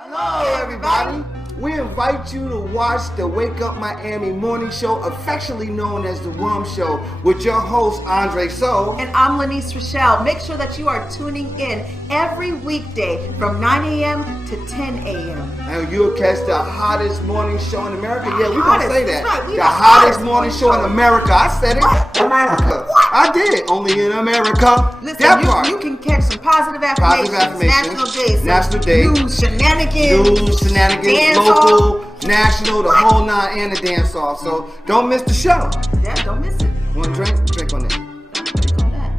Hello, everybody. We invite you to watch the Wake Up Miami morning show, affectionately known as the WUM Show, with your host, Andre So. And I'm Lanice Rochelle. Make sure that you are tuning in every weekday from 9 a.m. to 10 a.m. And you'll catch the hottest morning show in America. Yeah, we're going to say that. Right. The hottest morning show in America. I said it. America. I did. Only in America. Listen, you can catch some positive affirmations. National Days. News, shenanigans. Dance local, national, the whole nine, and the dance off. So don't miss the show. Yeah, don't miss it. Want to drink? Drink on it. Drink on that.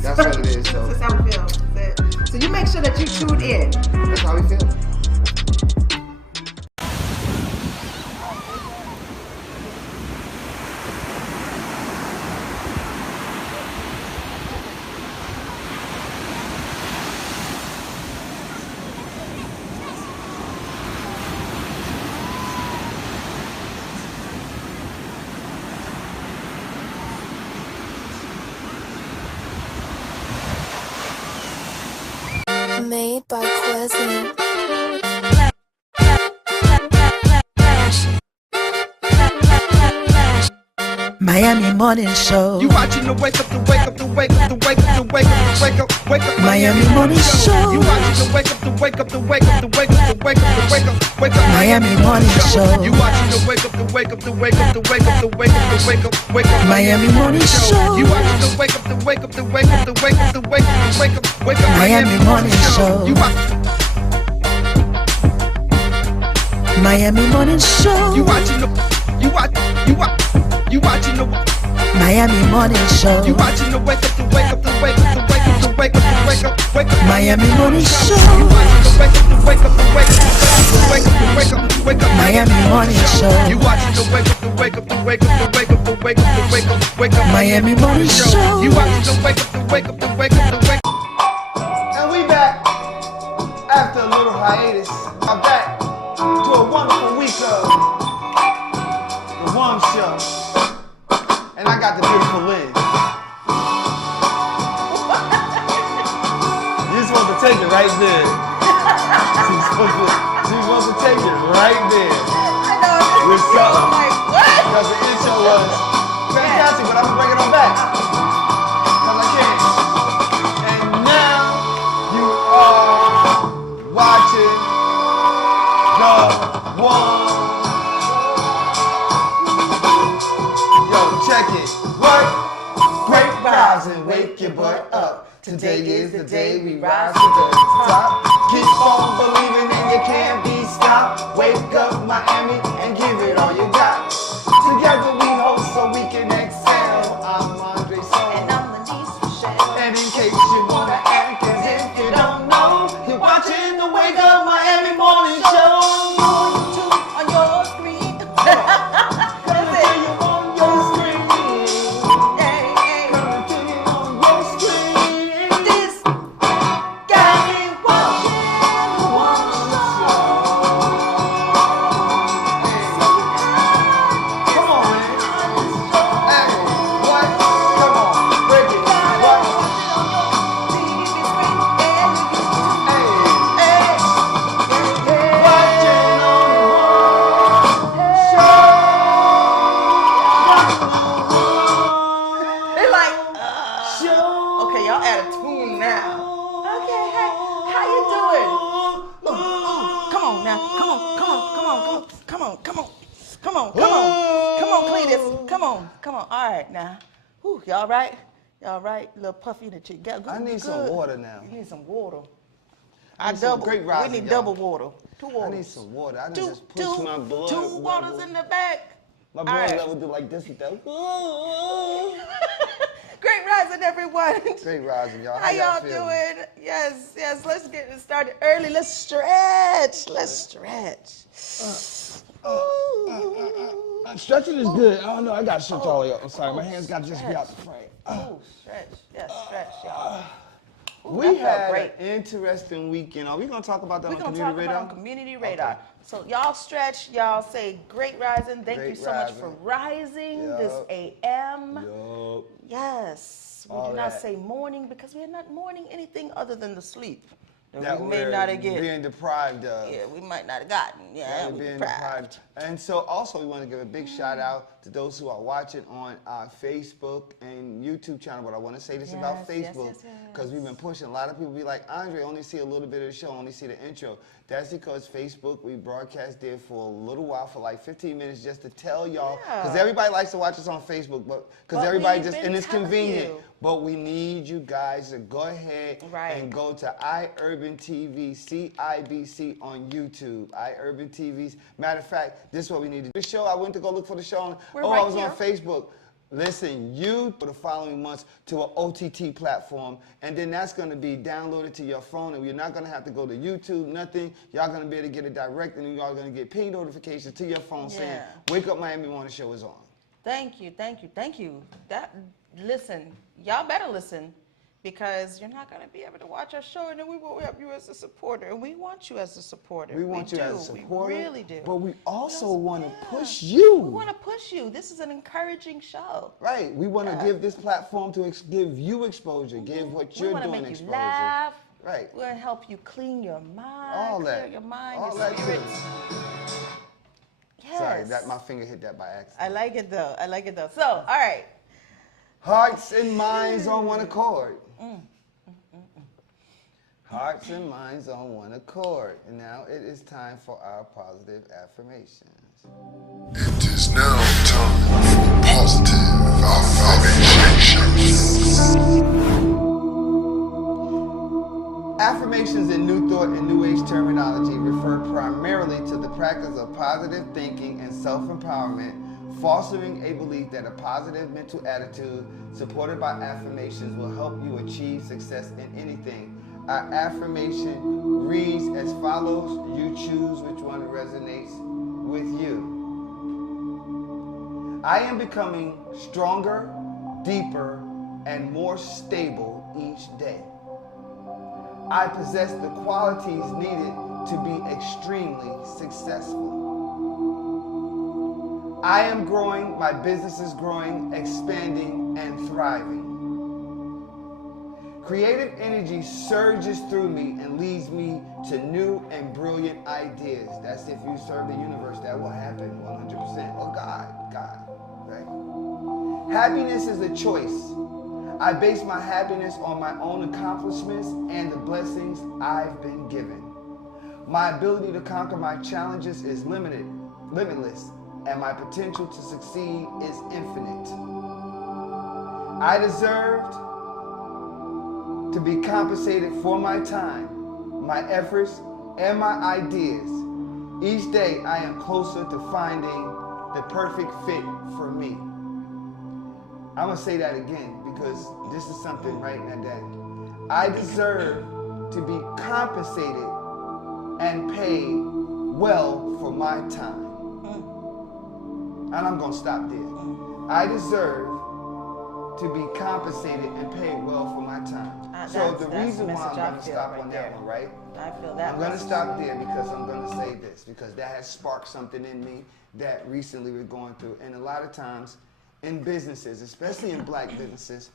That's what it is. So that's how we feel. So you make sure that you tune in. That's how we feel. Made by Quezzy. Miami Morning Show. You watching the wake up, the wake up, the wake up, the wake up, the wake up, the wake up, wake up. Miami Morning Show. You watching the wake up, the wake up, the wake up, the wake up, the wake up, the wake up, wake up. Miami Morning Show. You watching the wake up, the wake up, the wake up, the wake up, the wake up, the wake up, wake up. Miami Morning Show. You watching the wake up, the wake up, the wake up, the wake up, the wake up, the wake up, wake up. Miami Morning Show. You Miami Morning Show. You watching the you watching the Miami Morning Show. You watching the wake up, the wake up, the wake up, the wake up, the wake up, the wake up, wake up. Miami Morning Show. You watching the wake up, the wake up, the wake up, the wake up, the wake up, the wake up. Miami Morning Show. You watching the wake up, the wake up, the wake up, the wake up, the wake up, the wake up, wake up. Miami Morning Show. You watching the wake up, the wake up, the wake up, the wake up. And we back after a little hiatus. I'm back to a wonderful week of the WUM Show. And I got the beautiful Liz. You're supposed to take it right there. She's supposed to take it right there. I know. With something. Like, what? Because the intro was fantastic, but I'm going to bring it on back. Because I can. And now you are watching the WUM. Yo, check it. What? Great rise and wake your butt up. Today is the day we rise to the top. Keep on believing and you can't be stopped. Wake up Miami and give it all you got. Together we hope so we can excel. I'm Andre So. And I'm Lanice Rochelle. And in case you wanna act as if you don't know, you're watching the Wake Up Miami Morning Show. On your screen. Coming to you on your screen. Hey, hey. Coming to you on your screen. This got me watching the WUM Show. Come on, man. Hey, what? Come on, break it. What? Come on. All right now. Whew, y'all right? Y'all right? A little puffy in the cheek. I need some water now. You need some water. I need some great rising, We need y'all. double water. 2 waters. I need some water. I need to just push my blood. Two waters in the back. My blood level do like this though. Great rising, everyone. Great rising, y'all. How y'all doing? Yes. Let's get it started early. Let's stretch. Stretching is good. I don't know. I got to stretch all the way up. I'm sorry. My hands got to just be out the frame. Ooh, stretch. Yes, stretch, y'all. We had an interesting weekend. Are we going to talk about that on Community Radar? We're going to talk about on Community Radar. Okay. So y'all stretch, y'all say great rising. Thank you so much for rising this AM. Yes. We do not say morning because we are not mourning anything other than the sleep that we may not have gotten. Being deprived of. Yeah, we might not have gotten. Yeah, we're being deprived. And so also we want to give a big shout out to those who are watching on our Facebook and YouTube channel. But I want to say this about Facebook because we've been pushing. A lot of people be like, Andre, only see a little bit of the show, only see the intro. That's because Facebook, we broadcast there for a little while, for like 15 minutes, just to tell y'all. Because everybody likes to watch us on Facebook, but because everybody just, and it's convenient. But we need you guys to go ahead and go to EYEURBANTV CIBC on YouTube. EYEURBANTV's. Matter of fact, this is what we need to do. The show, I went to go look for the show. I was on Facebook. Listen, you for the following months to an OTT platform, and then that's going to be downloaded to your phone, and you're not going to have to go to YouTube, nothing. Y'all going to be able to get it direct, and y'all going to get ping notifications to your phone saying, Wake Up Miami Morning Show is on. Thank you, thank you, thank you. Listen, y'all better listen, because you're not going to be able to watch our show, and then we won't have you as a supporter. And we want you as a supporter. We want you as a supporter. We really do. But we also want to push you. We want to push you. This is an encouraging show. Right. We want to give this platform to give you exposure, give what you're doing exposure. We want to make you laugh. Right. We're going to help you clean your mind, clear your mind, your spirit. Yes. Sorry, my finger hit that by accident. I like it, though. I like it, though. So, all right. Hearts and minds on one accord. Hearts and minds on one accord. And now it is time for our positive affirmations. It is now time for positive affirmations. Affirmations in New Thought and New Age terminology refer primarily to the practice of positive thinking and self-empowerment, fostering a belief that a positive mental attitude supported by affirmations will help you achieve success in anything. Our affirmation reads as follows. You choose which one resonates with you. I am becoming stronger, deeper, and more stable each day. I possess the qualities needed to be extremely successful. I am growing, my business is growing, expanding, and thriving. Creative energy surges through me and leads me to new and brilliant ideas. That's if you serve the universe, that will happen 100%. Or God, right? Happiness is a choice. I base my happiness on my own accomplishments and the blessings I've been given. My ability to conquer my challenges is limitless, and my potential to succeed is infinite. I deserved to be compensated for my time, my efforts, and my ideas. Each day I am closer to finding the perfect fit for me. I'm going to say that again because this is something right now that I deserve to be compensated and paid well for my time. And I'm going to stop there. I deserve to be compensated and paid well for my time. So the reason why I'm going to stop on that one, right? I feel that. I'm going to stop there because I'm going to say this, because that has sparked something in me that recently we're going through. And a lot of times in businesses, especially in black businesses,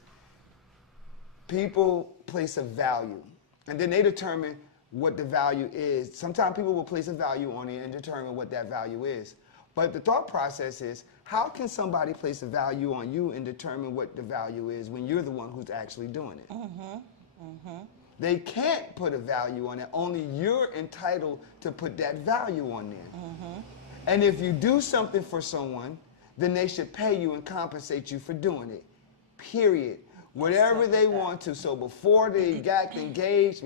people place a value and then they determine what the value is. Sometimes people will place a value on it and determine what that value is. But the thought process is, how can somebody place a value on you and determine what the value is when you're the one who's actually doing it? They can't put a value on it. Only you're entitled to put that value on there. And if you do something for someone, then they should pay you and compensate you for doing it. Period. Whatever they want to. So before the act engaged,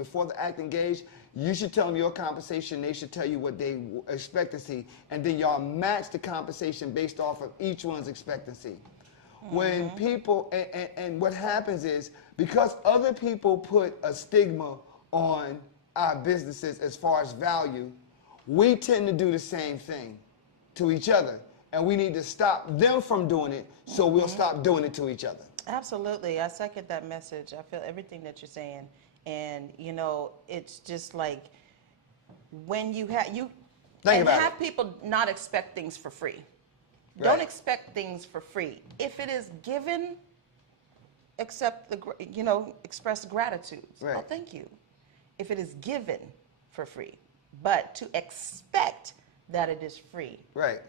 you should tell them your compensation. They should tell you what they expectancy, and then y'all match the compensation based off of each one's expectancy. When people, and what happens is, because other people put a stigma on our businesses as far as value, we tend to do the same thing to each other. And we need to stop them from doing it, so we'll stop doing it to each other. Absolutely. I second that message. I feel everything that you're saying And, you know, it's just like when you have, have people not expect things for free. Right. Don't expect things for free. If it is given, express gratitude. Right. Oh, thank you. If it is given for free, but to expect that it is free. Right.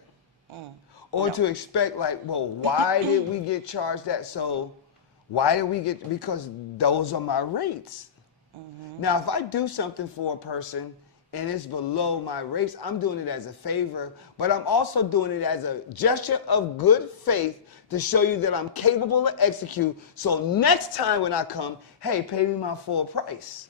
Or to expect like, well, why did we get charged that? So why did we get, because those are my rates. Now, if I do something for a person and it's below my rates, I'm doing it as a favor, but I'm also doing it as a gesture of good faith to show you that I'm capable to execute. So next time when I come, hey, pay me my full price.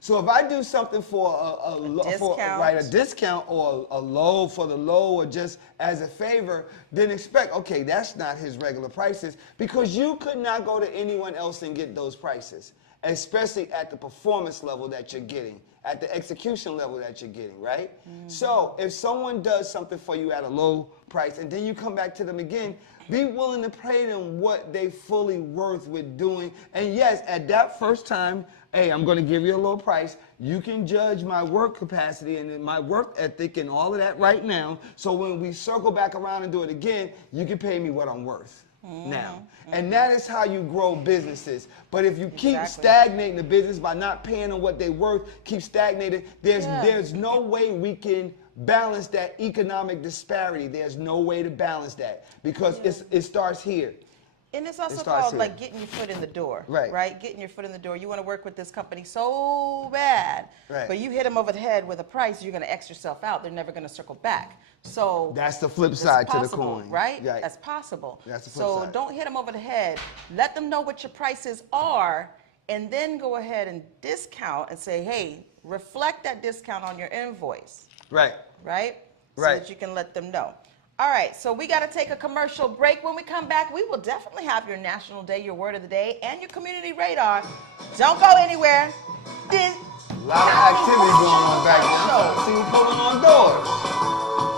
So if I do something for a discount or a low for the low or just as a favor, then expect, okay, that's not his regular prices, because you could not go to anyone else and get those prices, especially at the performance level that you're getting, at the execution level that you're getting, right? So if someone does something for you at a low price and then you come back to them again, be willing to pay them what they fully worth with doing. And yes, at that first time, hey, I'm going to give you a low price. You can judge my work capacity and my work ethic and all of that right now. So when we circle back around and do it again, you can pay me what I'm worth now. And that is how you grow businesses. But if you keep stagnating the business by not paying them what they're worth, keep stagnating, there's no way we can balance that economic disparity. There's no way to balance that because it starts here. And it's also called like getting your foot in the door, right? Getting your foot in the door. You want to work with this company so bad, but you hit them over the head with a price, you're going to X yourself out. They're never going to circle back. So that's the flip side to the coin, right? That's possible. That's the flip side. So don't hit them over the head. Let them know what your prices are, and then go ahead and discount and say, hey, reflect that discount on your invoice. Right. Right? So that you can let them know. All right, so we got to take a commercial break. When we come back, we will definitely have your National Day, your Word of the Day, and your Community Radar. Don't go anywhere. A lot of activity going on back there. See who's pulling on doors.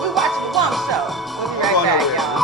We're watching the Womp Show. We'll be right back, y'all.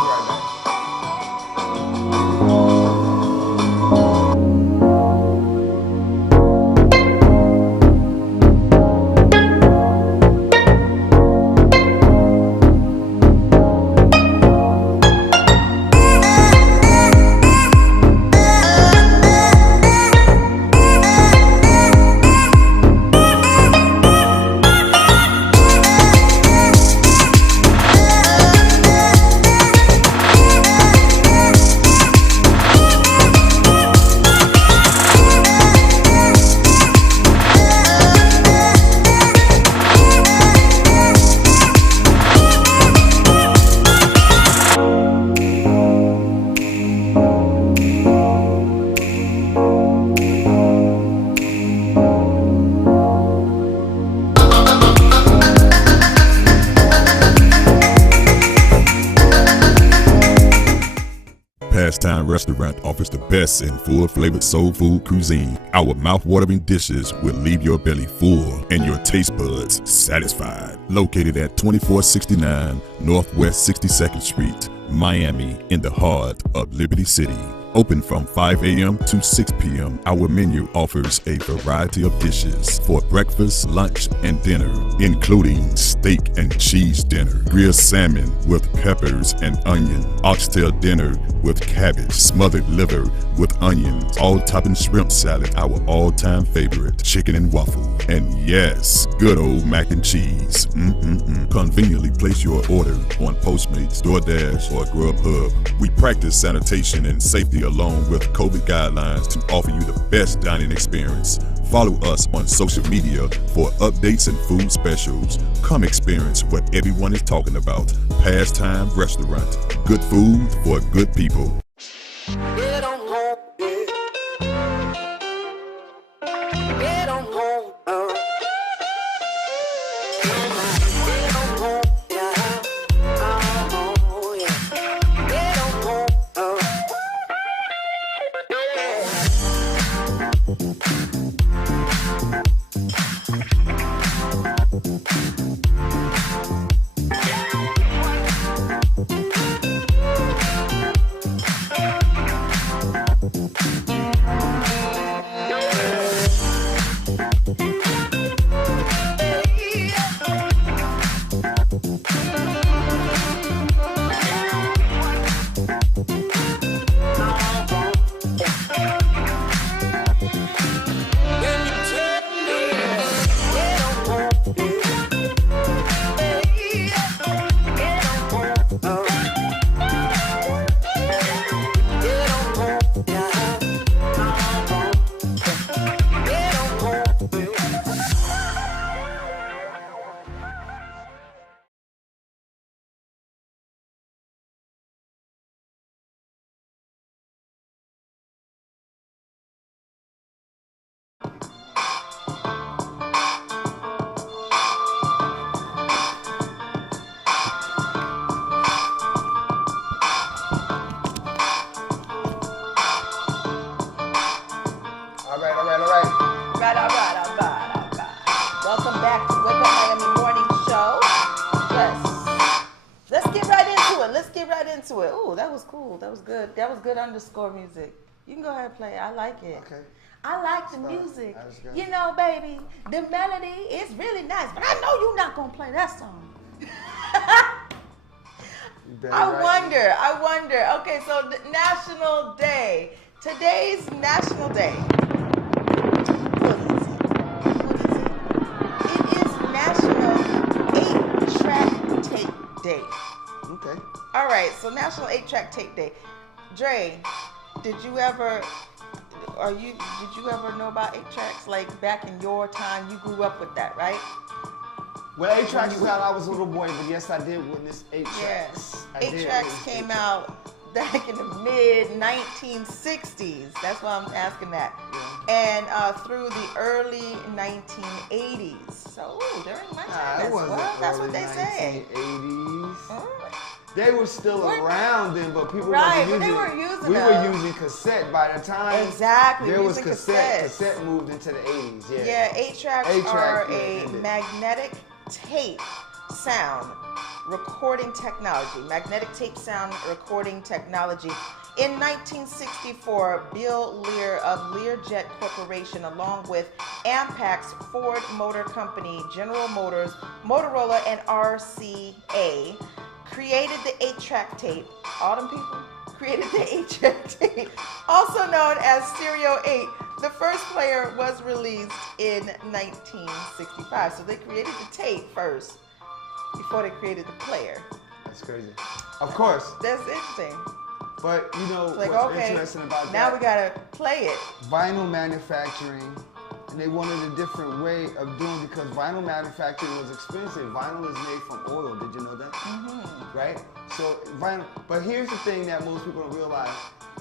Pastime Restaurant offers the best in full-flavored soul food cuisine. Our mouth-watering dishes will leave your belly full and your taste buds satisfied. Located at 2469 Northwest 62nd Street, Miami, in the heart of Liberty City. Open from 5 a.m. to 6 p.m. Our menu offers a variety of dishes for breakfast, lunch, and dinner, including steak and cheese dinner, grilled salmon with peppers and onion, oxtail dinner with cabbage, smothered liver with onions, all-topping shrimp salad, our all-time favorite, chicken and waffle, and yes, good old mac and cheese. Conveniently place your order on Postmates, DoorDash, or Grubhub. We practice sanitation and safety along with COVID guidelines to offer you the best dining experience. Follow us on social media for updates and food specials. Come experience what everyone is talking about. Pastime Restaurant. Good food for good people. Get on home, Get on home, Get on home, yeah. Oh, yeah. Get on home, Welcome back to Wake Up Miami Morning Show. Yes. Let's get right into it. Ooh, that was cool. That was good. That was good underscore music. You can go ahead and play it. I like it. Okay. I like the music. That was good. You know, baby, the melody is really nice, but I know you're not going to play that song. I wonder. Okay, so the National Day. Today's National Day. It is National 8-Track Tape Day. Okay. All right, so National 8-Track Tape Day. Dre, did you ever know about 8 tracks? Like back in your time, you grew up with that, right? Well, 8 tracks was out. I was a little boy, but yes, I did witness 8 tracks. Yes. I 8 did tracks witness came 8 tracks. out back in the mid 1960s. That's why I'm asking that. Yeah. And through the early 1980s. So during my time as wasn't well. That's early what they say. 1980s. They were still around then, but people Right, wasn't but they using. weren't using We them. were using cassette by the time. Exactly, There we was using cassette. cassettes. Cassette moved into the 80s. Yeah. Yeah, 8 tracks 8-track, are yeah, a ended. magnetic tape sound recording technology. Magnetic tape sound recording technology. In 1964, Bill Lear of Learjet Corporation, along with Ampex, Ford Motor Company, General Motors, Motorola, and RCA, created the 8-track tape. All them people created the 8-track tape, also known as Stereo 8. The first player was released in 1965. So they created the tape first before they created the player. That's crazy. Of course. That's interesting. But you know It's like, what's okay, interesting about now that? we gotta play it. Vinyl manufacturing, and they wanted a different way of doing because vinyl manufacturing was expensive. Vinyl is made from oil. Did you know that? Mm-hmm. Right? So vinyl. But here's the thing that most people don't realize.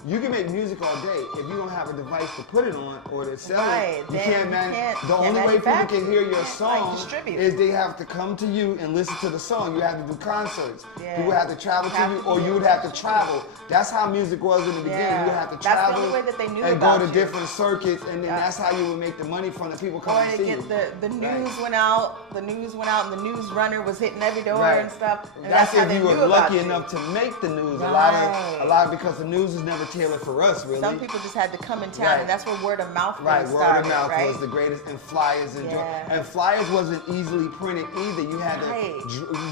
You can make music all day. If you don't have a device to put it on or to sell it, you can't can't the only way people can hear your like, song distribute. is they have to come to you and listen to the song. You have to do concerts. Yeah. People have to travel to you, or you would have to travel. That's how music was in the beginning. Yeah. You have to That's the travel only way that they knew and about go to you. different circuits, and then that's how you would make the money from the people Or coming to to see get you. the news went out, and the news runner was hitting every door Right. and stuff. And that's how if they you were knew about lucky you. enough to make the news. Right. A lot because the news is never tailored for us, really. Some people just had to come in town, Right. and that's where word of mouth Right, really word started, of mouth right? was the greatest, and flyers and flyers wasn't easily printed either. You had to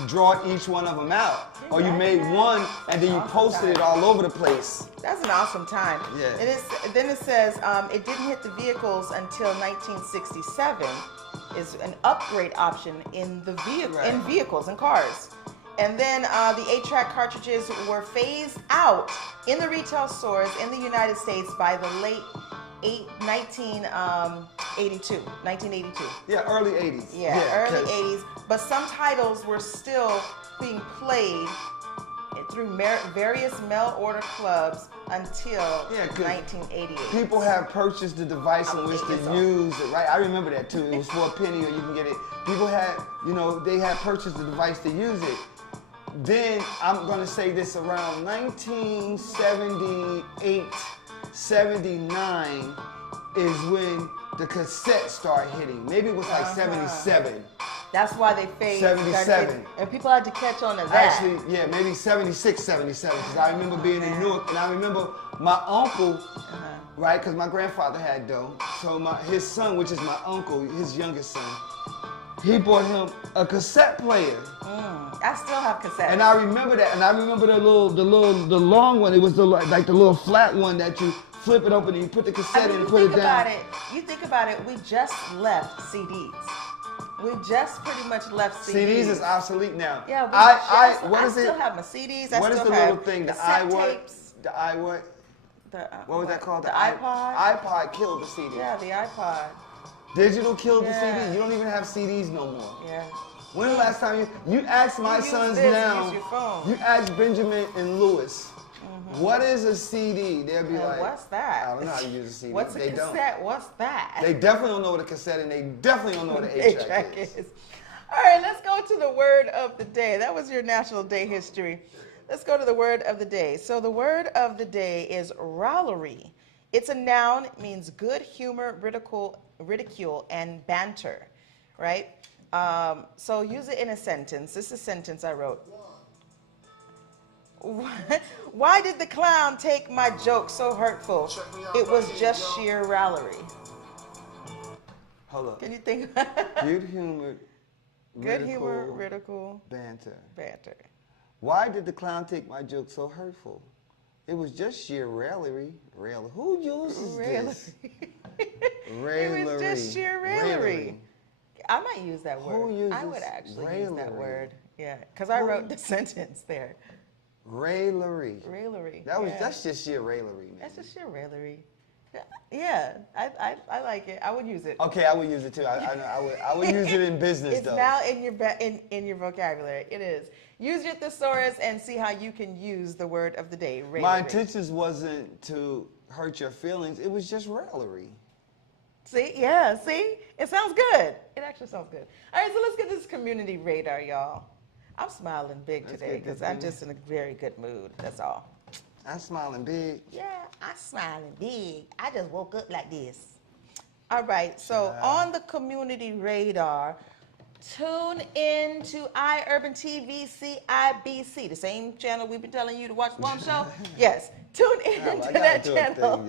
draw each one of them out, or you made one and then you posted it all over the place. That's an awesome time. Yeah. And then it says it didn't hit the vehicles until 1967. Is an upgrade option in the in vehicles and cars. And then the 8-track cartridges were phased out in the retail stores in the United States by the late 1982. Yeah, early 80s. Yeah, early 80s. But some titles were still being played through various mail order clubs until 1988. People have purchased the device in which to use it, right? I remember that too. It was for a penny or you can get it. People had, they had purchased the device to use it. Then, I'm going to say this, around 1978, 79 is when the cassette started hitting. Maybe it was like 77. That's why they phased. 77. And people had to catch on to that. Actually, yeah, maybe 76, 77. Because I remember being in Newark, and I remember my uncle, right? Because my grandfather had dough. So his son, which is my uncle, his youngest son, he bought him a cassette player. I still have cassettes. And I remember that. And I remember the long one. It was the little flat one that you flip it open and you put the cassette in and put it down. You think about it, we just left CDs. We just pretty much left CDs. CDs is obsolete now. Yeah, I still have my CDs. What is the little thing? The tapes. The what? What was that called? The iPod? iPod killed the CD. Yeah, the iPod. Digital killed the CD. You don't even have CDs no more. Yeah. When the last time you ask my sons now, use your phone. you ask Benjamin and Lewis, what is a CD? They'll be like, what's that? I don't know how to use a CD. What's a cassette? What's that? They definitely don't know what a cassette and they definitely don't know what an 8-track is. All right, let's go to the word of the day. That was your National Day history. Let's go to the word of the day. So the word of the day is rollery. It's a noun. It means good humor, ridicule, and banter, right? So use it in a sentence. This is a sentence I wrote. Why did the clown take my joke so hurtful? It was just sheer raillery. Hold up. Can you think? Good humor, Good humor, ridicule, banter. banter. Why did the clown take my joke so hurtful? It was just sheer raillery. Who uses this? Raillery. It was just sheer raillery. I might use that word. Who uses I would actually use that raillery? word. Yeah, because I wrote the sentence there. Raillery. Raillery. That's just sheer raillery, man. That's just sheer raillery. Yeah, I like it. I would use it. Okay, I would use it too. I would use it in business It's though. now in your vocabulary. It is. Use your thesaurus and see how you can use the word of the day. Raillery. My intentions wasn't to hurt your feelings. It was just raillery. See? Yeah, see? It sounds good. It actually sounds good. All right, so let's get this community radar, y'all. I'm smiling big today because I'm just in a very good mood. That's all. I'm smiling big. Yeah, I'm smiling big. I just woke up like this. All right, so on the community radar, tune in to EYEURBANTV CIBC, the same channel we've been telling you to watch the One Show. Yes, tune in to that channel,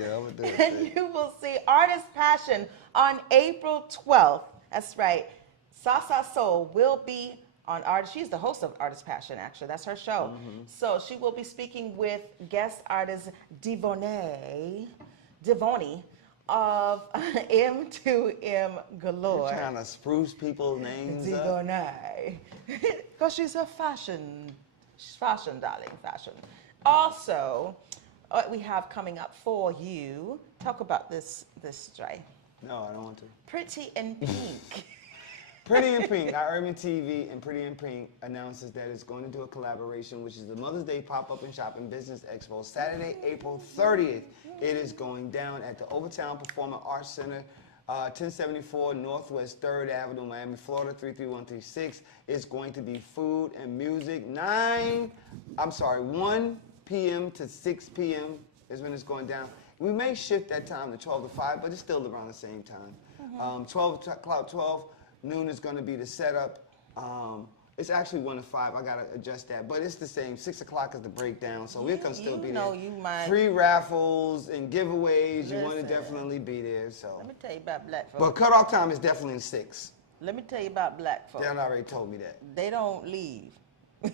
and you will see Artist Passion on April 12th. That's right. Sasa Soul will be on Artist. She's the host of Artist Passion, actually. That's her show. So she will be speaking with guest artist Devoni of M2M Galore. You're trying to spruce people's names up. Devoni. Because she's fashion, darling, fashion. Also, what we have coming up for you, talk about this, Dre. No, I don't want to. Pretty in Pink. Pretty in Pink, EYEURBANTV and Pretty in Pink announces that it's going to do a collaboration, which is the Mother's Day Pop-Up and Shopping Business Expo, Saturday, April 30th. It is going down at the Overtown Performing Arts Center, 1074 Northwest 3rd Avenue, Miami, Florida, 33136. It's going to be food and music. 1 p.m. to 6 p.m. is when it's going down. We may shift that time to 12 to 5, but it's still around the same time. 12 noon is going to be the setup. It's actually 1 to 5. I got to adjust that. But it's the same. 6 o'clock is the breakdown. So we're going to still be there. You might. Free raffles and giveaways. You want to definitely be there. So. Let me tell you about black folks. But cutoff time is definitely 6. Let me tell you about black folks. Dan already told me that. They don't leave. They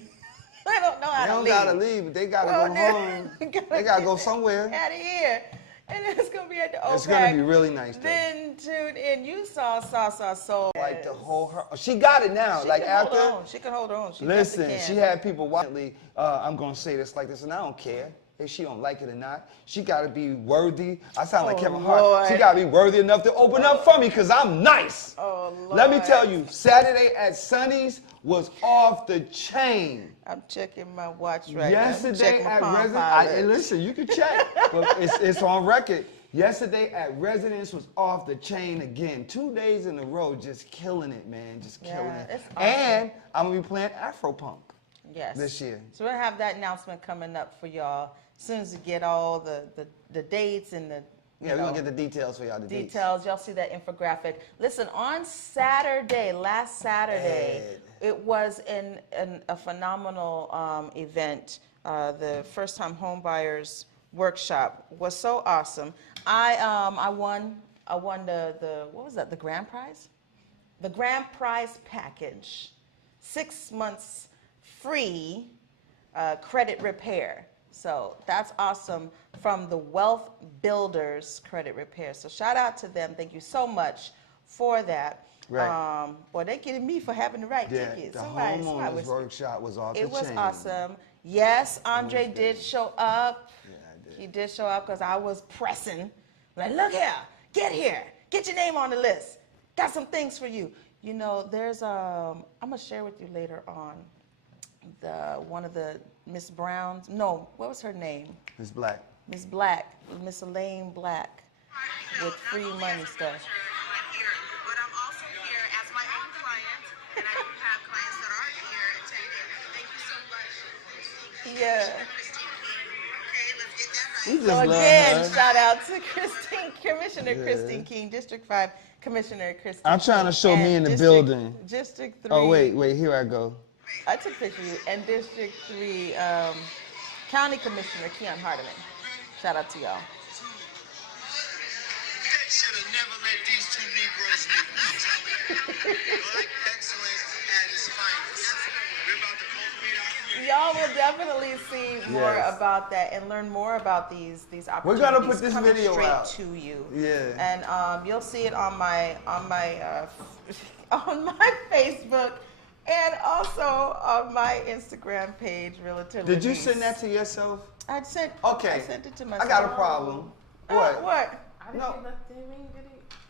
don't know how to leave. They don't got to leave. They got to go home. They got to go somewhere. Out of here. And it's going to be at the OPAC. It's going to be really nice, though. Then tune in. You saw Sasa Soul. Like the whole, she got it now. She like can after. Hold on. She can hold on. She Listen, definitely can. she had people watching. I'm going to say this like this, and I don't care if she don't like it or not. She got to be worthy. I sound like Kevin Hart. Lord. She got to be worthy enough to open up for me because I'm nice. Oh, Lord. Let me tell you, Saturday at Sunny's was off the chain. I'm checking my watch right Yesterday now. at Residence, listen, you can check, but it's on record. Yesterday at Residence was off the chain again. 2 days in a row, just killing it, man, just killing it. It's awesome. And I'm gonna be playing Afropunk. Yes. This year. So we'll have that announcement coming up for y'all as soon as we get all the dates and the Yeah, we're gonna get the details for y'all. The details. Y'all see that infographic. Listen, on Saturday, last Saturday, it was a phenomenal event. The first time home buyers workshop was so awesome. I won the what was that? The grand prize? The grand prize package. 6 months free credit repair. So that's awesome from the Wealth Builders Credit Repair. So shout out to them. Thank you so much for that. Right. Boy, they getting me for having the right Yeah, ticket. the Somebody homeowners workshop was off the chain. It was awesome. Yes, Andre did show up. Yeah, I did. He did show up because I was pressing. Like, look here, get your name on the list. Got some things for you. You know, there's I'm gonna share with you later on one of the Miss Browns. No, what was her name? Miss Black. Miss Black, Miss Elaine Black, with free money stuff. But I'm also here as my own client, and I do have clients that are here attending. Thank you so much. Yeah. Christine. Okay, let's get that right. We just So love again, her. shout out to Commissioner Christine King, District 5 Commissioner Christine I'm trying to show and me in the District- building. District 3. Oh, wait, here I go. I took a picture of you. And District 3 County Commissioner Keon Hardiman. Shout out to y'all. They should have never let these two Negroes meet. I'm telling you. Black excellence at its finest. We're about to cultivate our community. Y'all will definitely see more Yes. about that and learn more about these opportunities. We're gonna put this coming video straight out. to you. Yeah. And you'll see it on my on my Facebook and also on my Instagram page, Relatively. Did you send that to yourself? I sent. Okay. I sent it to myself. I got a problem. What? What?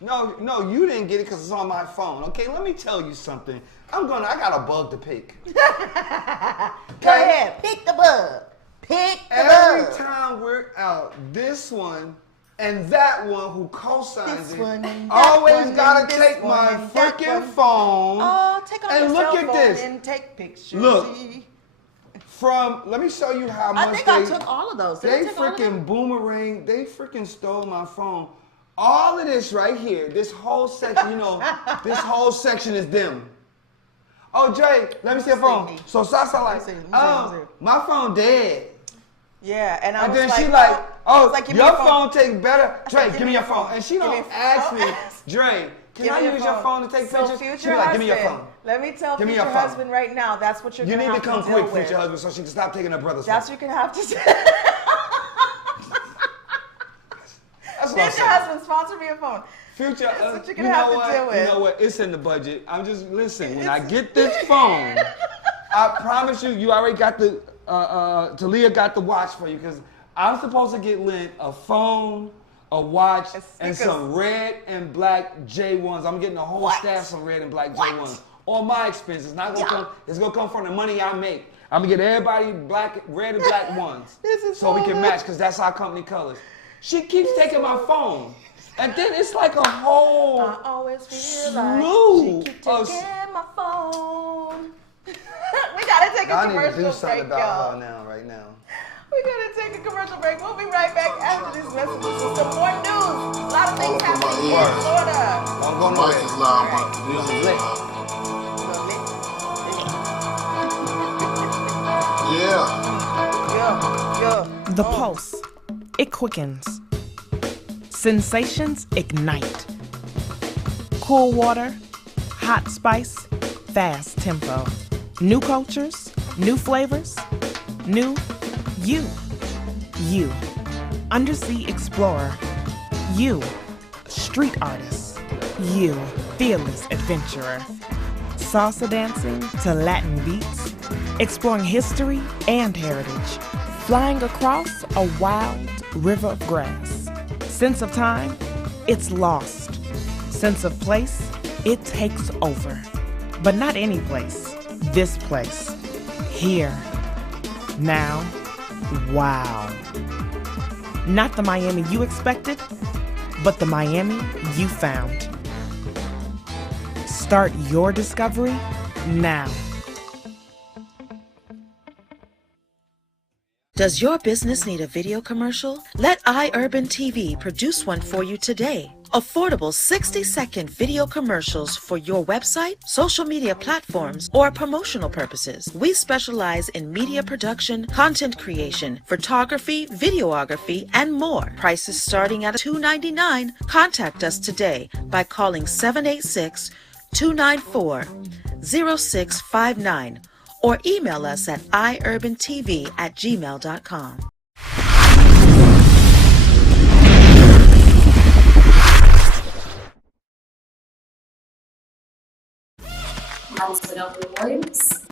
No, you didn't get it because it's on my phone. Okay, let me tell you something. I got a bug to pick. Go ahead, pick the bug. Pick the Every bug. time we're out, this one and that one who co-signs This it one and that always one gotta and this take one my and that freaking one. phone. Oh, take on and your look cell at phone this. and take pictures. Look. See? Let me show you how I much think they, I took all of those. Did I They take all of them? freaking boomerang, they freaking stole my phone. All of this right here, this whole section, this whole section is them. Oh, Jay, let me see your phone. So Sasa like, Let me see. my phone dead. Yeah, and I And was then like, she like, I was like, give me your phone take better. I said, Dre, give me your phone. And she Give me don't your ask phone. me, Dre, can I use your phone to take so pictures? Future She be like, give me your husband, phone. Let me tell Give me future your phone. husband right now, that's what you're You going to need have to come to deal quick, with. future husband, so she can stop taking her brother's That's phone. what you're going to have to do. That's what I'm Future saying. husband, sponsor me a phone. Future, That's what you're you gonna have know to what? deal with. You know what? It's in the budget. I'm just listen. When I get this phone, I promise you, you already got the. Talia got the watch for you because I'm supposed to get Lynn a phone, a watch, and some red and black J1s. I'm getting a whole staff some red and black J1s. On my expense. It's not gonna come. It's gonna come from the money I make. I'm gonna get everybody red and black ones, so we can match because that's our company colors. She keeps taking my phone. And then it's like a whole I always feel slew like she keep of- taking my phone. We gotta take a I need to commercial do something break, about y'all. her now, right now. We gotta take a commercial break. We'll be right back after these messages with some more news. A lot of things happening here in Florida. Don't go Mic nowhere. is loud, but music is Lit. loud. Yeah. The pulse, it quickens. Sensations ignite. Cool water, hot spice, fast tempo. New cultures, new flavors, new you. You, undersea explorer. You, street artist. You, fearless adventurer. Salsa dancing to Latin beats, exploring history and heritage, flying across a wild river of grass. Sense of time, it's lost. Sense of place, it takes over. But not any place, this place. Here. Now. Wow. Not the Miami you expected, but the Miami you found. Start your discovery now. Does your business need a video commercial? Let EYEURBANTV produce one for you today. Affordable 60-second video commercials for your website, social media platforms, or promotional purposes. We specialize in media production, content creation, photography, videography, and more. Prices starting at $2.99. Contact us today by calling 786-294-0659 or email us at ieUrbanTV@gmail.com.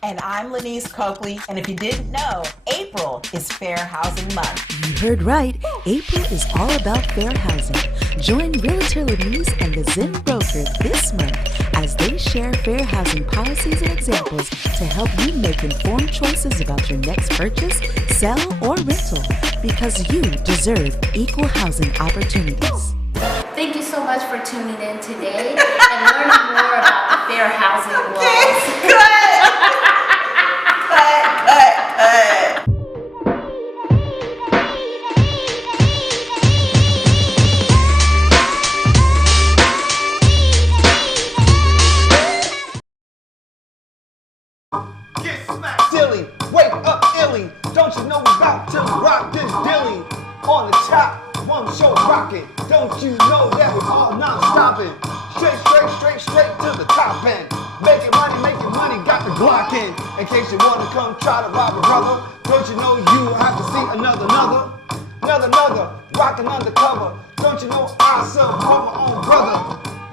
And I'm Lenise Coakley, and if you didn't know, April is Fair Housing Month. You heard right. April is all about fair housing. Join Realtor Lenise and the Zen Brokers this month as they share fair housing policies and examples to help you make informed choices about your next purchase, sell, or rental, because you deserve equal housing opportunities. Thank you so much for tuning in today and learning more about the fair housing laws. know we about to rock this dilly on the top. One show rocking. Don't you know that we're all non-stopping? Straight to the top end. Making money, got the Glock in case you wanna come try to rob a brother. Don't you know you have to see another, rocking undercover. Don't you know I support my own brother?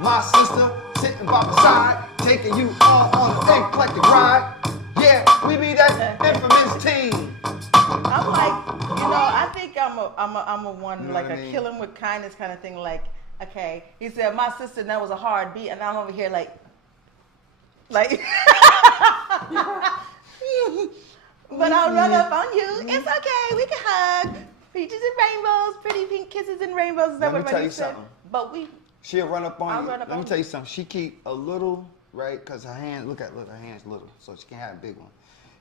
My sister sitting by my side, taking you all on an eclectic ride. Yeah, we be that infamous team. I'm like, I think I'm a one, You know like what a I mean? kill him with kindness kind of thing. Like, okay, he said my sister, and that was a hard beat, and I'm over here like. But I'll run up on you. It's okay, we can hug. Peaches and rainbows, pretty pink kisses and rainbows. Is that Let me what tell you said? something. But She'll run up on I'll you. run up Let me on tell you. you something. She keep a little, right? Because her hand, look, her hand's little, so she can't have a big one.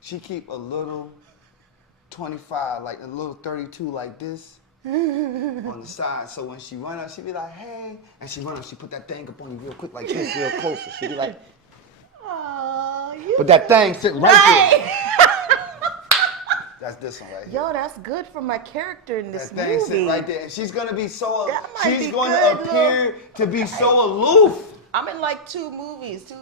She keep a little 25, like a little 32 like this on the side. So when she run up, she be like, hey. And she run up, she put that thing up on you real quick like this, real close. She be like, oh, but that thing sitting right there. That's this one right here. Yo, that's good for my character in this That thing movie. sitting right there. She's gonna be so. might She's be going good, to appear to be so aloof. I'm in like 2 movies, 2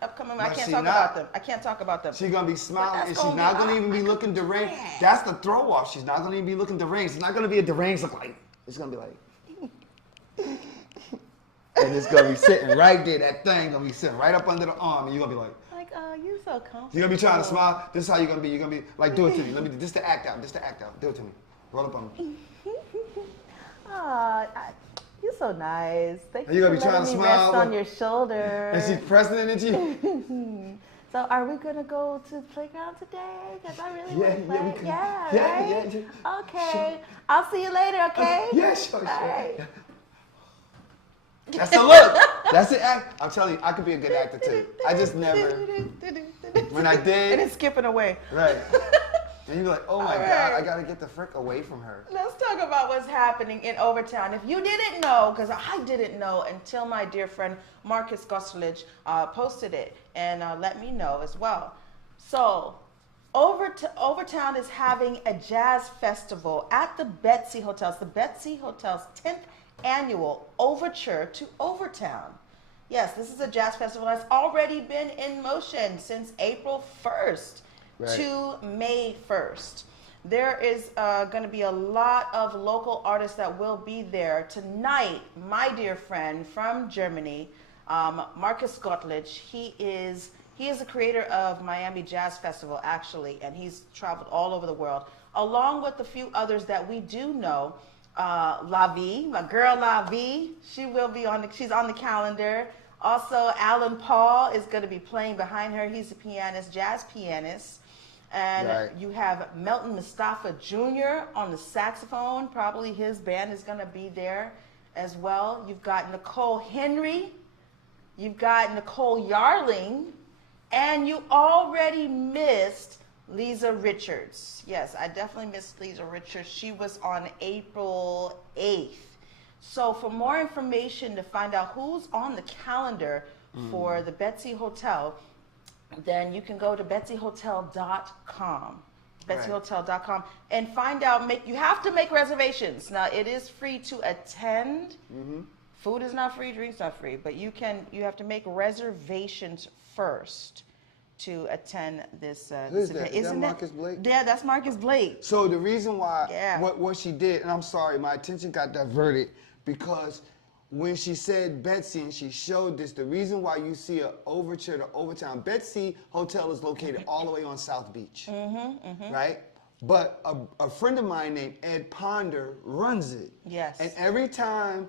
upcoming. I No, can't she talk not. about them. I can't talk about them. She's gonna be smiling that's and she's gonna not be gonna even be looking deranged. That's the throw off. She's not gonna even be looking deranged. It's not gonna be a deranged look like. It's gonna be like. And it's gonna be sitting right there. That thing gonna be sitting right up under the arm, and you're gonna be like. Oh, you're so comfortable. You're gonna be trying to smile. This is how you're gonna be. You're gonna be like, do it to me. Let me do this to act out. This to act out. Do it to me. Roll up on me. You're so nice. Thank Are you you for gonna be trying letting to me smile? rest on your shoulder. And she's pressing it into you. So are we gonna go to the playground today? Because I really want to we play. can. Yeah, right? Yeah. Okay. Sure. I'll see you later, okay? Yeah, sure. All right. That's the look. That's it. I'm telling you, I could be a good actor too. I just never. When I did. And it's skipping away. Right. And you're like, oh my God, I gotta get the frick away from her. Let's talk about what's happening in Overtown. If you didn't know, because I didn't know until my dear friend Marcus Gosselich posted it and let me know as well. So, Overtown is having a jazz festival at the Betsy Hotel. It's the Betsy Hotel's 10th annual Overture to Overtown. Yes, this is a jazz festival that's already been in motion since April 1st. Right. To May 1st. There is going to be a lot of local artists that will be there. Tonight, my dear friend from Germany, Marcus Gosselich, he is the creator of Miami Jazz Festival, actually, and he's traveled all over the world, along with a few others that we do know. La Vie, my girl La Vie, she will be she's on the calendar. Also, Alan Paul is going to be playing behind her. He's a pianist, jazz pianist. And Right. you have Melton Mustafa Jr. on the saxophone. Probably his band is going to be there as well. You've got Nicole Henry. You've got Nicole Yarling. And you already missed Lisa Richards. Yes, I definitely missed Lisa Richards. She was on April 8th. So for more information to find out who's on the calendar for the Betsy Hotel, then you can go to betsyhotel.com. betsyhotel.com and find out, you have to make reservations. Now, it is free to attend. Food is not free, drinks not free, but you have to make reservations first to attend this Who's event. that? Is that Marcus Blake? Yeah, that's Marcus Blake. So the reason why, what she did, and I'm sorry, my attention got diverted, because when she said Betsy and she showed this, the reason why you see an overture to Overtown, Betsy Hotel is located all the way on South Beach, right? But a friend of mine named Ed Ponder runs it. Yes. And every time,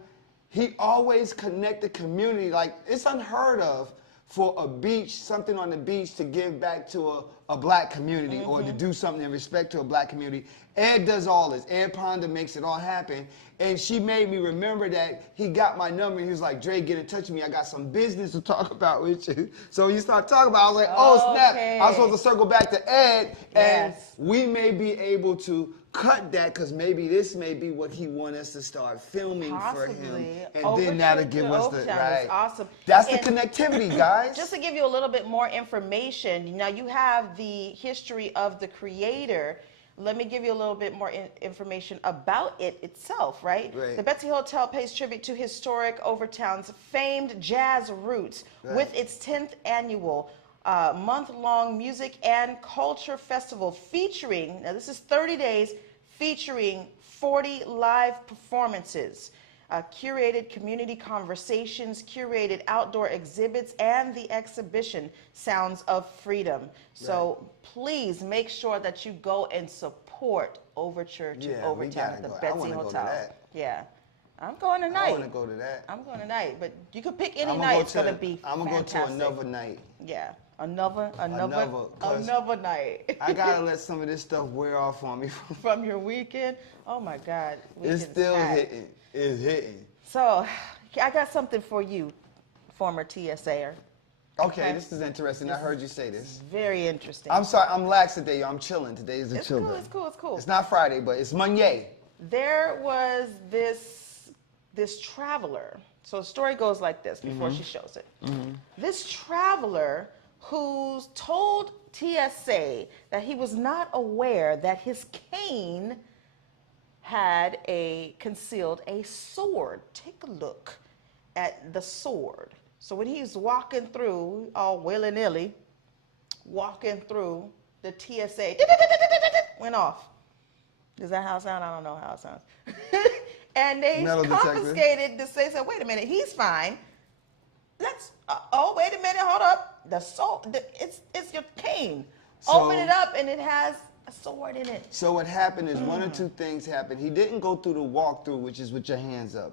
he always connect the community. Like, it's unheard of for a beach, something on the beach, to give back to a black community or to do something in respect to a black community. Ed does all this. Ed Ponder makes it all happen. And she made me remember that he got my number and he was like, Dre, get in touch with me. I got some business to talk about with you. So you start talking about it. I was like, oh, snap. I was supposed to circle back to Ed. And we may be able to cut that, because maybe this may be what he wants us to start filming for him. And then that'll give us the, right. Awesome. That's the connectivity, guys. Just to give you a little bit more information, now you have the history of the creator. Let me give you a little bit more information about it itself, right? Right. The Betsy Hotel pays tribute to historic Overtown's famed jazz roots with its 10th annual month-long music and culture festival featuring, now this is 30 days, featuring 40 live performances, curated community conversations, curated outdoor exhibits, and the exhibition Sounds of Freedom. So please make sure that you go and support Overture to Overtown at the Betsy Hotel. Yeah. I'm going tonight. I want to go to that. I'm going tonight, but you could pick any night. It's going to be I'm going to go to another night. Yeah. Another night. I gotta let some of this stuff wear off on me. From your weekend? Oh my God. It's still hitting. It's hitting. So, I got something for you, former TSA'er. Okay, this is interesting. I heard you say this. Very interesting. I'm sorry, I'm lax today. I'm chilling. Today is a chill day. It's cool, it's cool. It's not Friday, but it's Monday. There was this traveler. So the story goes like this before she shows it. This traveler who told TSA that he was not aware that his cane had concealed a sword. Take a look at the sword. So when he's walking through, all willy-nilly, walking through, the TSA went off. Is that how it sounds? I don't know how it sounds. And they confiscated the say, wait a minute, he's fine. Let's, oh, wait a minute, hold up. It's your cane. So, open it up and it has a sword in it. So what happened is one or two things happened. He didn't go through the walkthrough, which is with your hands up.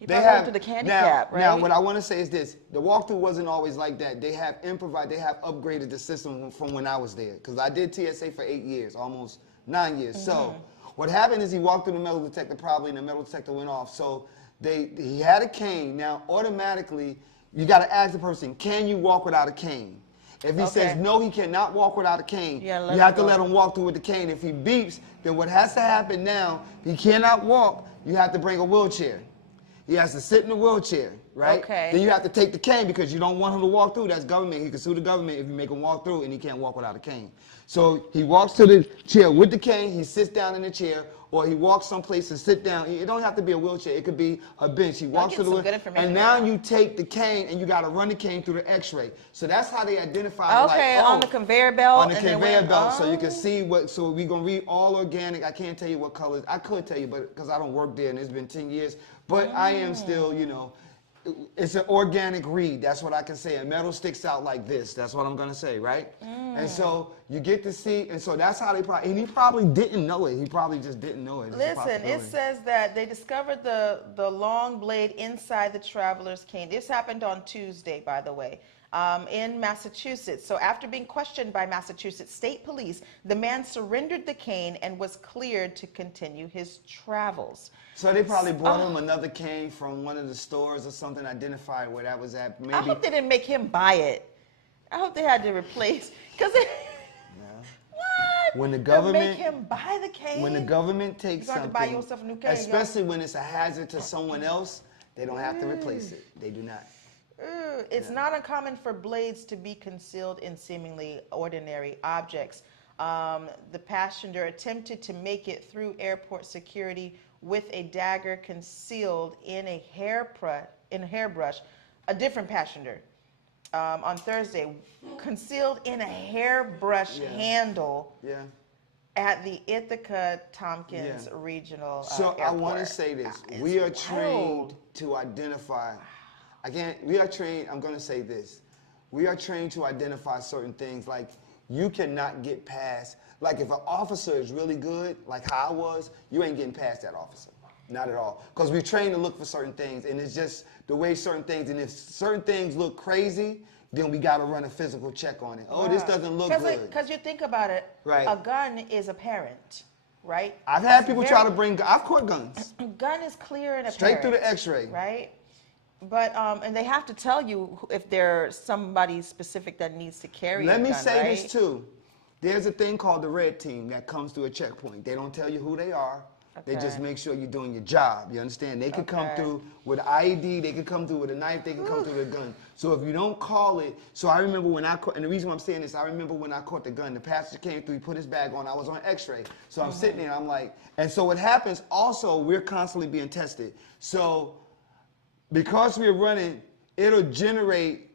You probably went to the candy cap, right? Now, what I want to say is this. The walkthrough wasn't always like that. They have upgraded the system from when I was there. Because I did TSA for 8 years, almost 9 years. So what happened is he walked through the metal detector probably, and the metal detector went off. So he had a cane. Now, automatically, you got to ask the person, can you walk without a cane? If he says no, he cannot walk without a cane, you have to let him walk through with the cane. If he beeps, then what has to happen now, he cannot walk, you have to bring a wheelchair. He has to sit in a wheelchair, right? Okay. Then you have to take the cane because you don't want him to walk through. That's government. He can sue the government if you make him walk through and he can't walk without a cane. So he walks to the chair with the cane, he sits down in the chair, or he walks someplace and sit down. It don't have to be a wheelchair. It could be a bench. He walks to the and now you take the cane and you got to run the cane through the X-ray. So that's how they identify. Okay, on the conveyor belt. On the conveyor belt, so you can see what. So we're gonna read all organic. I can't tell you what colors. I could tell you, but because I don't work there and it's been 10 years. But I am still, you know. It's an organic read. That's what I can say. And metal sticks out like this. That's what I'm going to say, right? And so you get to see, and so that's how they probably, and he probably didn't know it. He probably just didn't know it. Listen, it says that they discovered the long blade inside the traveler's cane. This happened on Tuesday, by the way, in Massachusetts. So after being questioned by Massachusetts State Police, the man surrendered the cane and was cleared to continue his travels. So they probably brought him another cane from one of the stores or something, identified where that was at. Maybe. I hope they didn't make him buy it. I hope they had to replace, because what? When the government make him buy the cane. When the government takes something, to buy yourself a new cane, especially when it's a hazard to someone else, they don't have to replace it. They do not. It's not uncommon for blades to be concealed in seemingly ordinary objects. The passenger attempted to make it through airport security with a dagger concealed in a hairbrush. A different passenger on Thursday, concealed in a hairbrush handle at the Ithaca Tompkins Regional So Airport. I want to say this: we are trained to identify. We are trained. I'm going to say this: we are trained to identify certain things. Like you cannot get past. Like if an officer is really good, like how I was, you ain't getting past that officer. Not at all. Because we're trained to look for certain things, and it's just the way certain things, and if certain things look crazy, then we got to run a physical check on it. Oh, this doesn't look good. Because you think about it, a gun is apparent, right? I've had people try to bring, I've caught guns. A gun is clear and apparent. Straight through the X-ray. Right? But, and they have to tell you if there's somebody specific that needs to carry a gun, Let me say this too. There's a thing called the red team that comes to a checkpoint. They don't tell you who they are. They just make sure you're doing your job. You understand? They could come through with an IED. They could come through with a knife. They could come through with a gun. So if you don't call it, so I remember when I caught, and the reason why I'm saying this, I remember when I caught the gun. The passenger came through. He put his bag on. I was on X-ray. So I'm sitting there. I'm like, and so what happens? Also, we're constantly being tested. So because we're running, it'll generate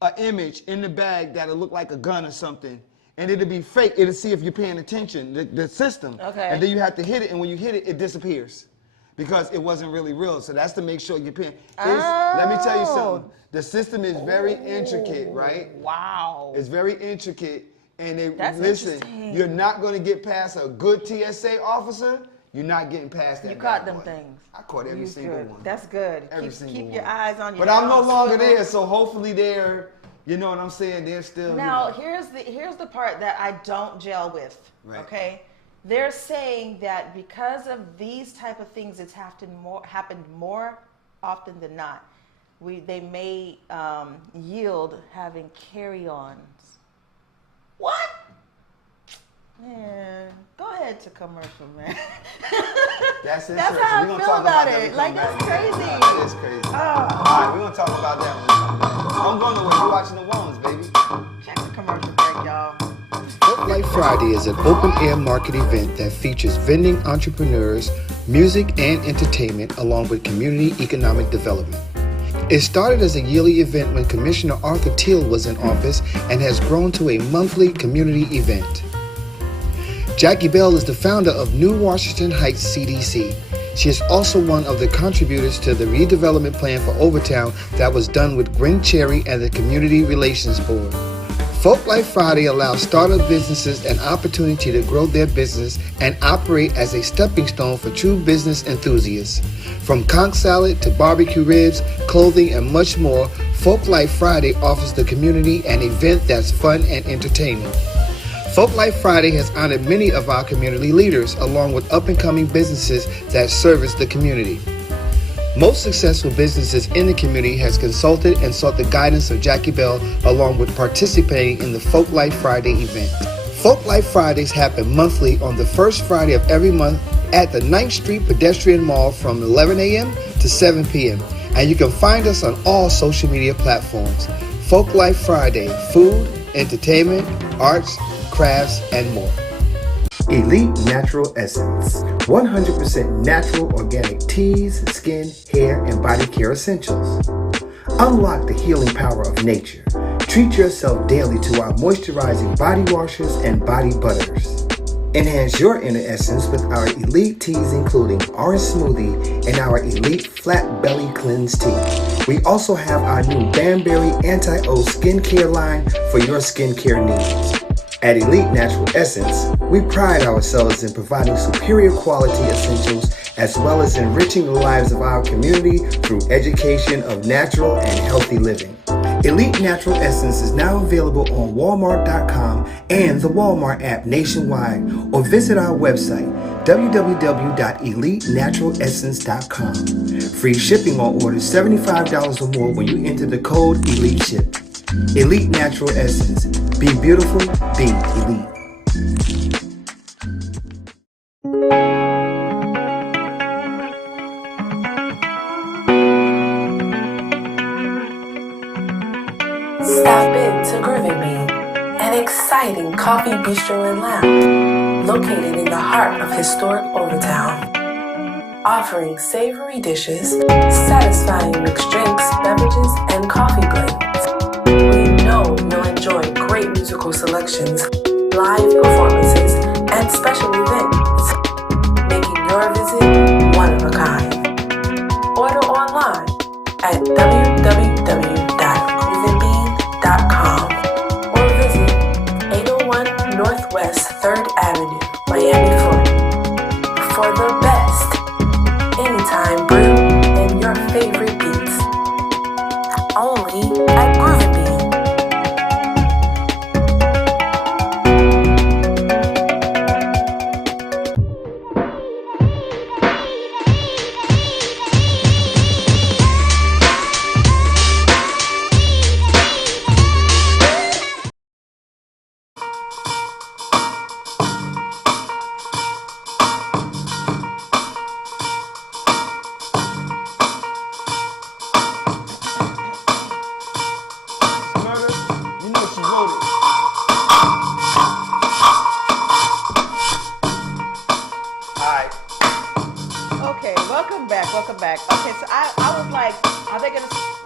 an image in the bag that'll look like a gun or something. And it'll be fake. It'll see if you're paying attention, the system. Okay. And then you have to hit it, and when you hit it, it disappears because it wasn't really real. So that's to make sure you're paying. Let me tell you something. The system is very intricate, right? Wow. It's very intricate. And listen, you're not going to get past a good TSA officer. You're not getting past that. You caught them things. I caught every single one. That's good. Keep your eyes on your. But I'm no longer there, so hopefully they're. You know what I'm saying? They're still. Now, here's the part that I don't gel with. Right. Okay, they're saying that because of these type of things, it's happened more often than not. They may yield having carry-ons. What? Man, go ahead to commercial, man. That's interesting. That's how I feel about it. Like, that's crazy. That is crazy. All right, we're going to talk about that when we come back. I'm going away. We're watching the ones, baby. Check the commercial break, y'all. Folk Life Friday is an open-air market event that features vending entrepreneurs, music and entertainment, along with community economic development. It started as a yearly event when Commissioner Arthur Teal was in office and has grown to a monthly community event. Jackie Bell is the founder of New Washington Heights CDC. She is also one of the contributors to the redevelopment plan for Overtown that was done with Gwen Cherry and the Community Relations Board. Folk Life Friday allows startup businesses an opportunity to grow their business and operate as a stepping stone for true business enthusiasts. From conch salad to barbecue ribs, clothing, and much more, Folk Life Friday offers the community an event that's fun and entertaining. Folk Life Friday has honored many of our community leaders, along with up-and-coming businesses that service the community. Most successful businesses in the community has consulted and sought the guidance of Jackie Bell, along with participating in the Folk Life Friday event. Folk Life Fridays happen monthly on the first Friday of every month at the 9th Street Pedestrian Mall from 11 a.m. to 7 p.m. And you can find us on all social media platforms. Folk Life Friday, food, entertainment, arts, crafts, and more. Elite Natural Essence, 100% natural organic teas, skin, hair, and body care essentials. Unlock the healing power of nature. Treat yourself daily to our moisturizing body washes and body butters. Enhance your inner essence with our elite teas, including orange smoothie and our elite flat belly cleanse tea. We also have our new Banberry Anti-O skincare line for your skincare needs. At Elite Natural Essence, we pride ourselves in providing superior quality essentials as well as enriching the lives of our community through education of natural and healthy living. Elite Natural Essence is now available on Walmart.com and the Walmart app nationwide, or visit our website www.elitenaturalessence.com. Free shipping on orders $75 or more when you enter the code ELITESHIP. Elite Natural Essence. Be beautiful, be elite. Stop into Groovy Bean, an exciting coffee bistro and lounge located in the heart of historic Overtown. Offering savory dishes, satisfying mixed drinks, beverages, and coffee blends. We know you'll enjoy great musical selections, live performances, and special events, making your visit one of a kind. Order online at www.groovinbean.com or visit 801 Northwest 3rd Avenue, Miami, Florida, for the best anytime brew and your favorite beats. Only at Groovy Bean.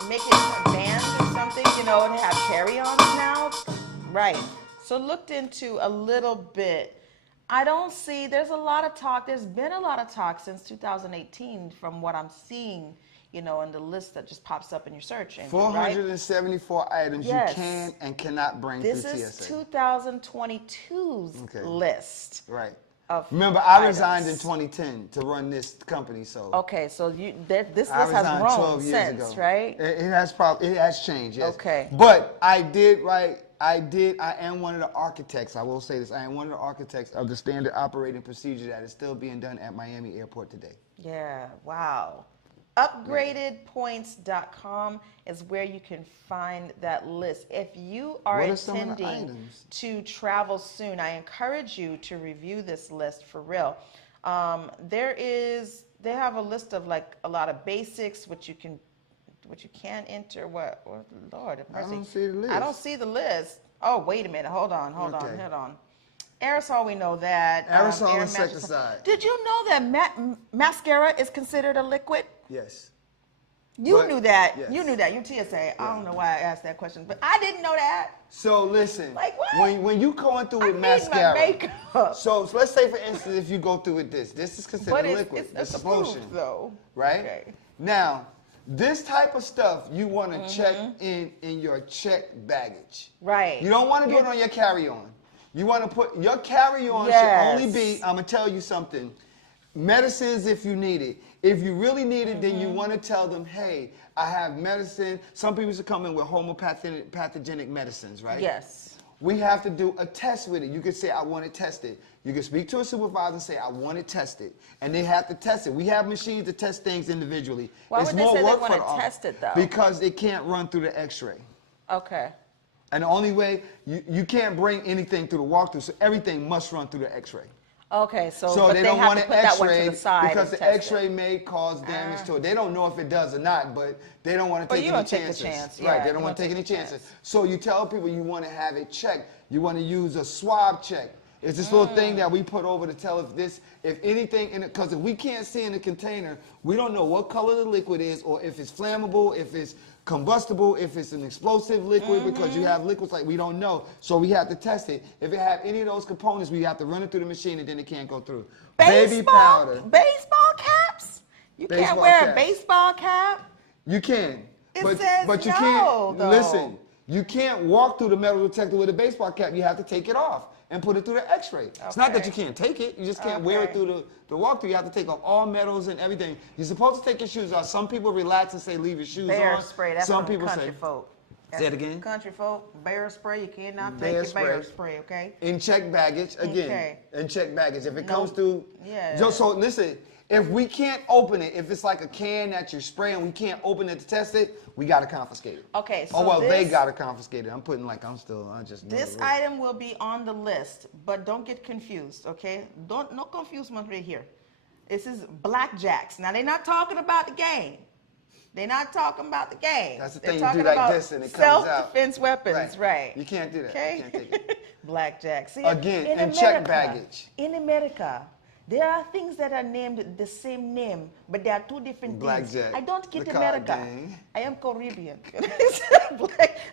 make it a band or something, you know, and have carry-ons now. Right. So looked into a little bit. I don't see, there's a lot of talk. There's been a lot of talk since 2018 from what I'm seeing, you know, in the list that just pops up in your search engine, 474 items Yes. you can and cannot bring This through is TSA. 2022's list. Right. Of Remember, I items. resigned in 2010 to run this company, so. Okay, so this list I has resigned grown 12 years since, ago. right? It has changed, yes. Okay. But I am one of the architects, I will say this, I am one of the architects of the standard operating procedure that is still being done at Miami Airport today. Yeah, wow. Upgradedpoints.com is where you can find that list. If you are What are some of the intending items? to travel soon, I encourage you to review this list for real. They have a list of like a lot of basics, which you can enter. What Lord have mercy. I don't see the list. I don't see the list. Oh, wait a minute. Hold on. Aerosol, we know that. Aerosol air insecticide. Did you know that mascara is considered a liquid? Yes. You But- knew that. yes. You knew that. You're TSA. I don't know why I asked that question, but I didn't know that. So listen, Like what? when you going through with need my mascara, makeup. so let's say for instance if you go through with this is considered But liquid. it's It's approved, lotion, though. right? Okay. Now, this type of stuff you want to check in your check baggage. Right. You don't want to do it on your carry-on. You want to put your carry-on Yes. should only be. I'm gonna tell you something. Medicines if you need it. If you really need it, then you want to tell them, hey, I have medicine. Some people should come in with pathogenic medicines, right? Yes. We have to do a test with it. You can say, I want it tested. You can speak to a supervisor and say, I want it tested. And they have to test it. We have machines to test things individually. Why It's would they more say they work want for to the test it, though? Because it can't run through the x-ray. Okay. And the only way, you can't bring anything through the walkthrough, so everything must run through the x-ray. Okay, So but they they don't have want to an put that one to x-ray the side because and the test x-ray may cause damage to it. They don't know if it does or not, but they don't want to Well, take you any don't take the chances. chance. Right, Yeah, they you don't want to don't take any take the chances. chance. So you tell people you want to have it checked. You want to use a swab check. It's this little thing that we put over to tell if anything in it, because if we can't see in the container, we don't know what color the liquid is or if it's flammable, if it's combustible, if it's an explosive liquid, because you have liquids like we don't know. So we have to test it. If it have any of those components, we have to run it through the machine and then it can't go through. Baby powder. Baseball caps? You can't Baseball wear a caps. baseball cap? You can. It but says but you no, can't though. listen. You can't walk through the metal detector with a baseball cap. You have to take it off and put it through the x-ray. It's not that you can't take it. You just can't wear it through the walkthrough. You have to take off all metals and everything. You're supposed to take your shoes off. Some people relax and say leave your shoes Bear on. spray. That's Some from people country say. folk. Say it again. Country folk, bear spray. You cannot Bear take your bear spray. spray, okay? In check baggage, again. Okay. In check baggage. If it No. comes through. Yeah. So listen, if we can't open it, if it's like a can that you're spraying, we can't open it to test it, we got to confiscate it. Okay, so Oh, well, they this- got to confiscate it. I'm putting like I just know This the rules. item will be on the list, but don't get confused, okay? No confusement right here. This is blackjacks. Now, they're not talking about the game. They're not talking about the game. That's the They're thing, you do talking like about this and it comes out. self-defense weapons, right? You can't do that. Okay? You can't take it. Blackjack. See, Again, in and check America- baggage. In America, there are things that are named the same name, but they are two different things. Blackjack, I don't get the card America. game. I am Caribbean.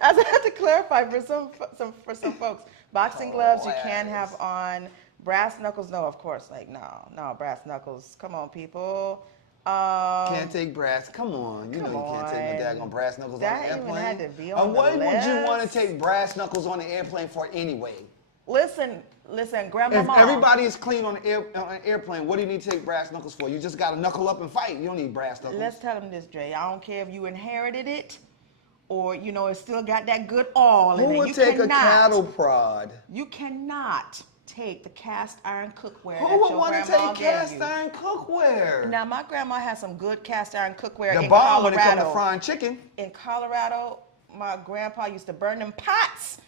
As I have to clarify for some folks. Boxing gloves you can have on. Brass knuckles, no, of course. Like no, brass knuckles. Come on, people. Can't take brass. Come on, you know you can't take no daggone brass knuckles on That the even airplane. had to be on the why would you want to list. take brass knuckles on the airplane for anyway? Listen, grandmama. If everybody is clean on an airplane, what do you need to take brass knuckles for? You just got to knuckle up and fight. You don't need brass knuckles. Let's tell them this, Jay. I don't care if you inherited it or, it still got that good oil in it. Who would You take a cannot- cattle prod? You cannot take the cast iron cookware Who that would your want to grandma take gave cast you. iron cookware? Now, my grandma has some good cast iron cookware The in bomb Colorado. when it comes to frying chicken. In Colorado, my grandpa used to burn them pots.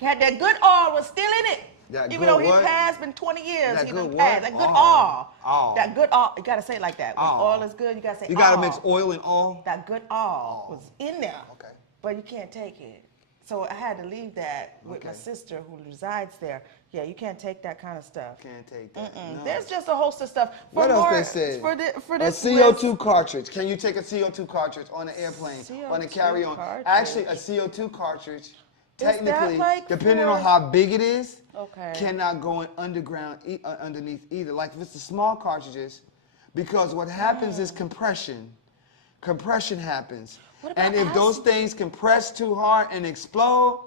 Had that good oil was still in it. That Even good though he what? passed, been 20 years, That he good done passed. what? That good Oil. oil. Oil. That good oil. You gotta say it like that. When Oil. oil is good, you gotta say You got to oil. mix oil and oil. That good oil was in there. Okay. But you can't take it. So I had to leave that with my sister who resides there. Yeah, you can't take that kind of stuff. Can't take that. No. There's just a host of stuff. What else they said? For a this CO2 list, cartridge. Can you take a CO2 cartridge on an airplane, on a carry-on? cartridge. Actually, a CO2 cartridge, technically, like depending on how big it is, okay, cannot go in underground underneath either. Like if it's the small cartridges, because what happens is compression. Compression happens. And if those things compress too hard and explode,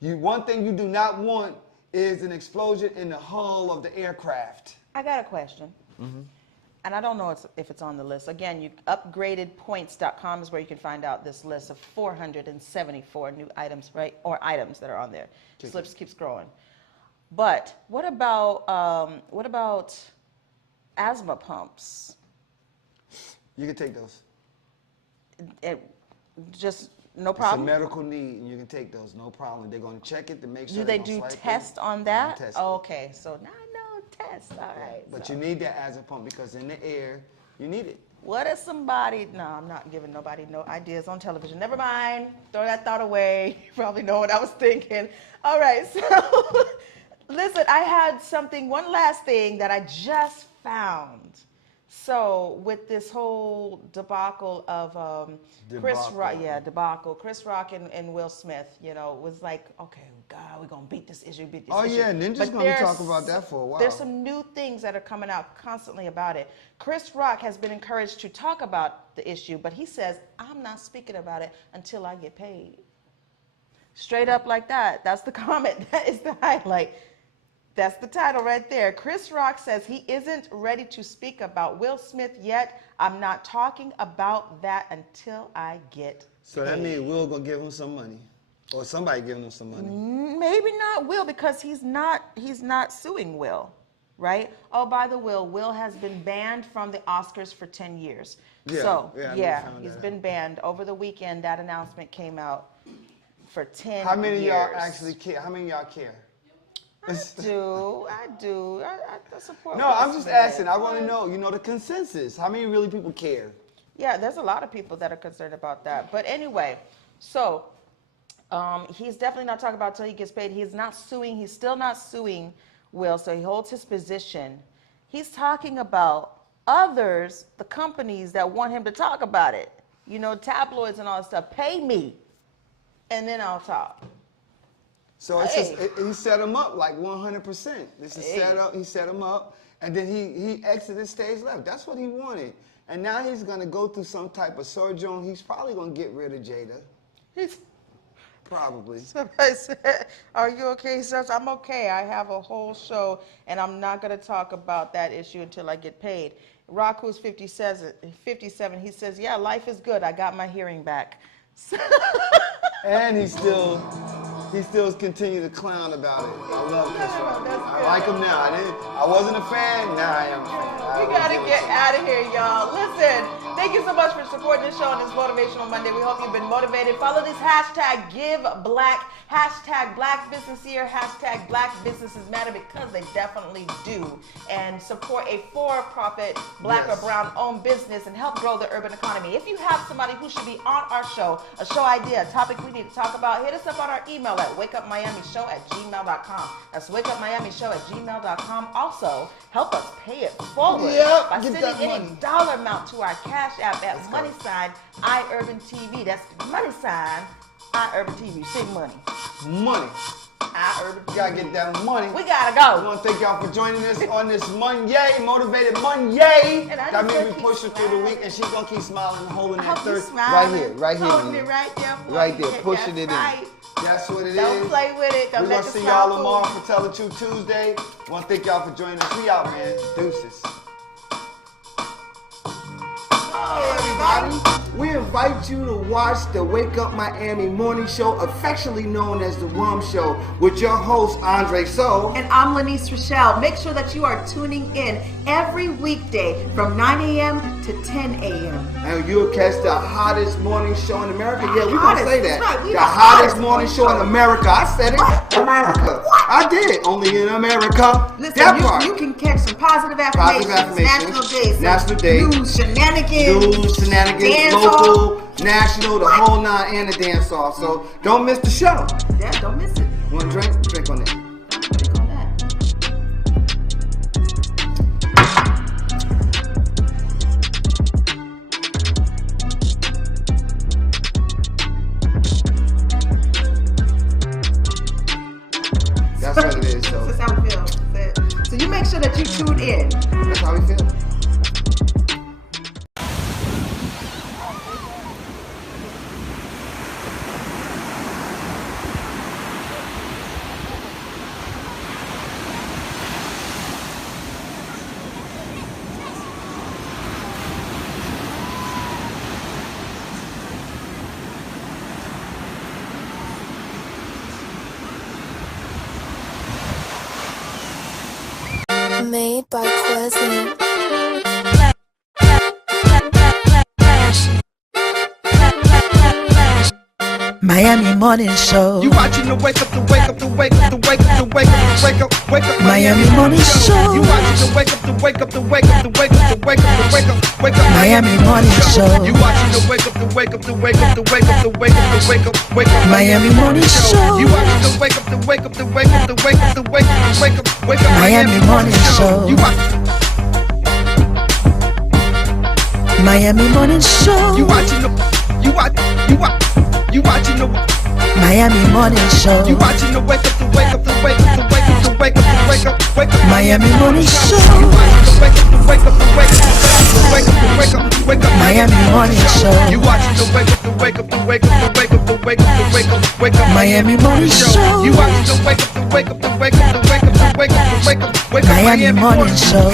one thing you do not want is an explosion in the hull of the aircraft. I got a question. And I don't know if it's on the list. Again, upgradedpoints.com is where you can find out this list of 474 new items, right? Or items that are on there. Slips keeps growing. But what about asthma pumps? You can take those. Just no problem? It's a medical need, and you can take those, no problem. They're going to check it to make sure. Do they do tests on that? Okay, so now I know tests, all right. But you need that asthma pump because in the air, you need it. What if somebody, no, I'm not giving nobody no ideas on television. Never mind, throw that thought away. You probably know what I was thinking. All right, so listen, I had one last thing that I just found. So with this whole debacle of Chris Rock, Chris Rock and Will Smith, was like, okay, God, we're gonna beat this issue, issue. Yeah, Ninja's gonna talk about that for a while. There's some new things that are coming out constantly about it. Chris Rock has been encouraged to talk about the issue, but he says, I'm not speaking about it until I get paid. Straight up like that. That's the comment. That is the highlight. That's the title right there. Chris Rock says he isn't ready to speak about Will Smith yet. I'm not talking about that until I get paid. So that means Will gonna give him some money, or somebody giving him some money. Maybe not Will, because he's not suing Will, right? Oh, by the way, Will has been banned from the Oscars for 10 years. He's been banned. Over the weekend, that announcement came out for 10 years. How many of y'all actually care? How many of y'all care? I do. I support. No, I'm just asking. I want to know, the consensus. How many really people care? Yeah, there's a lot of people that are concerned about that. But anyway, so he's definitely not talking about until he gets paid. He's not suing. He's still not suing Will, so he holds his position. He's talking about others, the companies that want him to talk about it. Tabloids and all that stuff. Pay me, and then I'll talk. So it's just, he set him up like 100%. This is set up. He set him up, and then he exited stage left. That's what he wanted. And now he's gonna go through some type of sojourn. He's probably gonna get rid of Jada. Probably. Somebody said, "Are you okay, sir?" I'm okay. I have a whole show, and I'm not gonna talk about that issue until I get paid. Rock, who's 57, he says, "Yeah, life is good. I got my hearing back." And he still continue to clown about it. I love Chris Rock. I like him now. I wasn't a fan. Now I am a fan. We gotta get out of here, y'all. Listen, thank you so much for supporting this show on this Motivational Monday. We hope you've been motivated. Follow this hashtag #GiveBlack, hashtag Black Business Year, hashtag Black Businesses Matter, because they definitely do. And support a for-profit Black or Brown-owned business and help grow the urban economy. If you have somebody who should be on our show, a show idea, a topic we need to talk about, hit us up on our email at wakeupmiamishow@gmail.com. That's wakeupmiamishow@gmail.com. Also, help us pay it forward by sending any dollar amount to our Cash App at $EYEURBANTV. That's $EYEURBANTV. Say money. Money. EYEURBANTV. Gotta get that money. We gotta go. I want to thank y'all for joining us on this Monday, Motivated Monday. That means we push her through the week, and she's gonna keep smiling and holding that third right here. Holding it right there. Right there, pushing it in. That's what it is. Don't play with it. We're gonna see y'all tomorrow for Tell the Truth Tuesday. Want to thank y'all for joining us. We out, man. Deuces. Hey, everybody. We invite you to watch the Wake Up Miami morning show, affectionately known as the Rum Show, with your host, Andre So. And I'm Lanice Rochelle. Make sure that you are tuning in every weekday from 9 a.m. to 10 a.m. And you'll catch the hottest morning show in America. Yeah, we're going to say that. Right, the hottest morning show in America. I said it. America. I did. Only in America. Listen, that part. You can catch some positive affirmations. National days. News, shenanigans. Dance local, national, the whole nine, and the dance off. So don't miss the show. Yeah, don't miss it. Want to drink? Drink on it. Drink on that. That's what it is, so. That's how we feel. So you make sure that you tune in. That's how we feel. Made by Quezzy. Miami Morning Show. You watching the wake up, the wake up, the wake up, the wake up, the wake up, the wake up, wake up. Miami Morning Show. You watching the wake up, the wake up, the wake up, the wake up, the wake up, the wake up, wake up. Miami Morning Show. You watching the wake up, the wake up, the wake up, the wake up, the wake up, the wake up, wake up. Miami Morning Show. You watching the wake up, the wake up, the wake up, the wake up, the wake up, the wake up, wake up. Miami Morning Show. You Miami Morning Show. You watching the Miami Morning Show. You watching the wake up, the wake up, the wake up, the wake up, the wake up, the wake up, wake up. Miami Morning Show. You watching the wake up, the wake up, the wake up, the wake up, the wake up, the wake up. Miami Morning Show. You watching the wake up, the wake up, the wake up, the wake up, the wake up, the wake up, wake up. Miami Morning Show. You watching the wake up, the wake up, the wake up, the wake up, the wake up, the wake up, wake up. Miami Morning Show.